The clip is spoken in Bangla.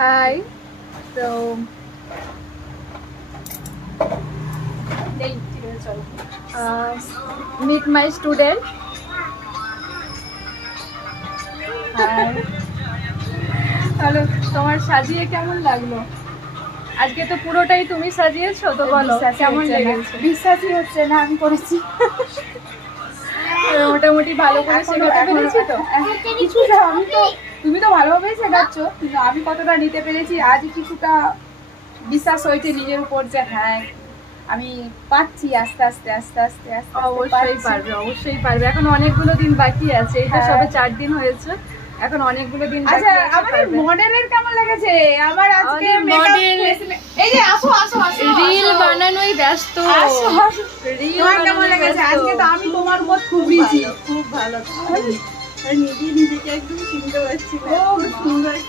হাই। তো মিট মাই স্টুডেন্ট। হ্যালো, তোমার সাজিয়ে কেমন লাগলো? আজকে তো পুরোটাই তুমি সাজিয়েছো, তো বলো কেমন লেগেছে? বিশ্বাসই হচ্ছে না আমি করেছি। মোটামুটি ভালো করে শেখাতে পেরেছি তো? কিছুটা আমি তো, তুমি তো ভালোভাবেই শেখাচ্ছ, কিন্তু আমি কতটা নিতে পেরেছি আজ কিছুটা বিশ্বাস হয়েছে নিজের উপর যে হ্যাঁ আমি পাচ্ছি আস্তে আস্তে আস্তে আস্তে আস্তে অবশ্যই পারবে, অবশ্যই পারবে। এখন অনেকগুলো দিন বাকি আছে, এটা হ্যাঁ। সবে 4 দিন হয়েছে, এখন অনেকগুলো দিন বাকি আচ্ছা, আছে। আমাদের মডেলের কেমন লেগেছে? আমার আজকে আমাদের model এই যে আসো আসো আসো রিল বানানোই ব্যস্ত। আসো আসো। রিল তোমার কেমন লেগেছে? আজকে তো আমি তোমার উপর খুব খুব ভালো। নিজে নিজেকে একদম চিনতে পারছি না। খুব সুন্দর